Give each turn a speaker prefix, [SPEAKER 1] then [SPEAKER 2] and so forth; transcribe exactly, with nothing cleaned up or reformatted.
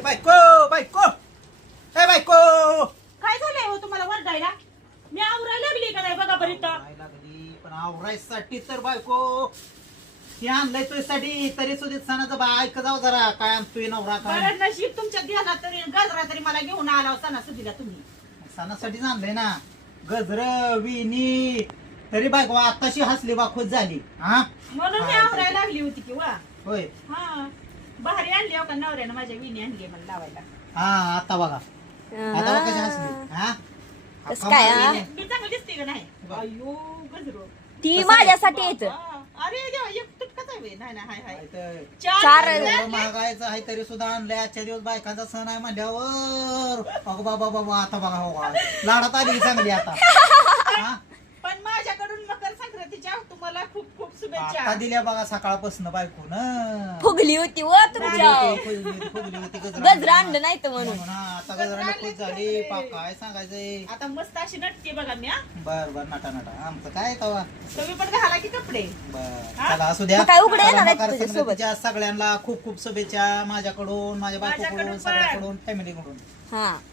[SPEAKER 1] बायको बायको ए बायको
[SPEAKER 2] काय झालंय हो तुम्हाला वरडायला? मी आवरायला लागली का नाही बघा बरं इथं.
[SPEAKER 1] आवरायला लागली, पण आवरायसाठी तर बायको ती आणलंय तुझ्यासाठी तरी सुद्धा सणाचं बा ऐक जाऊ जरा काय आणतोय नवरा काय
[SPEAKER 2] बरं नशीब तुमच्या ध्यानात तरी गजरा तरी मला घेऊन आला सणासुदीला तुम्ही.
[SPEAKER 1] सणासाठीच आणलंय ना गजर विणी तरी बायको आताशी हसली बा खुश झाली हा
[SPEAKER 2] म्हणून मी आवरायला लागली होती की वा.
[SPEAKER 1] होय
[SPEAKER 2] हा भारी आणली हो का नवऱ्यानं माझ्या विणी आणली मला लावायला.
[SPEAKER 1] हा आता बघा आता बघा कशी हसली हा
[SPEAKER 3] कसं काय, हा?
[SPEAKER 2] मी चांगली दिसते का नाही? अयो गजरो
[SPEAKER 3] ती माझ्यासाठी येत.
[SPEAKER 2] अरे देवा एक तुटकाच आहे बे. नाही नाही हाय हाय
[SPEAKER 1] इथं
[SPEAKER 3] चार
[SPEAKER 1] एवढं महागायचं आहे तरी सुद्धा आणलंय आजच्या दिवस बायकांचा सण आहे म्हणल्यावर अगो बाबा बाबा आता बघा हो का लाडात आली चांगली आता हा?
[SPEAKER 2] पण माझ्याकडून मकर संक्रांतीच्या तुम्हाला खूप खूप
[SPEAKER 1] आता
[SPEAKER 2] शुभेच्छा.
[SPEAKER 1] दिल्या बघा सकाळपासून बायको न
[SPEAKER 3] फुगली होती व तुमच्या गजरा आणलं नाही तर म्हणून.
[SPEAKER 1] आता गजराला खुश झाली पा काय सांगायचंय
[SPEAKER 2] आता मस्त अशी नटते बघा मी हा.
[SPEAKER 1] बर बर नाटा नाटा आमचं काय तवा
[SPEAKER 2] तुम्ही पण घाला की कपडे.
[SPEAKER 1] बर
[SPEAKER 2] हा?
[SPEAKER 1] चला असू द्या
[SPEAKER 3] मग काय उघडे येणार
[SPEAKER 1] चला,
[SPEAKER 3] आहेत
[SPEAKER 1] मकर
[SPEAKER 3] तुझ्यासोबत?
[SPEAKER 1] संक्रांतीच्या सगळ्यांना खूप खूप शुभेच्छा माझ्याकडून माझ्या
[SPEAKER 2] माझ्याकडून
[SPEAKER 1] बायकोकडून
[SPEAKER 2] पण.
[SPEAKER 1] सगळ्याकडून फॅमिलीकडून
[SPEAKER 3] हा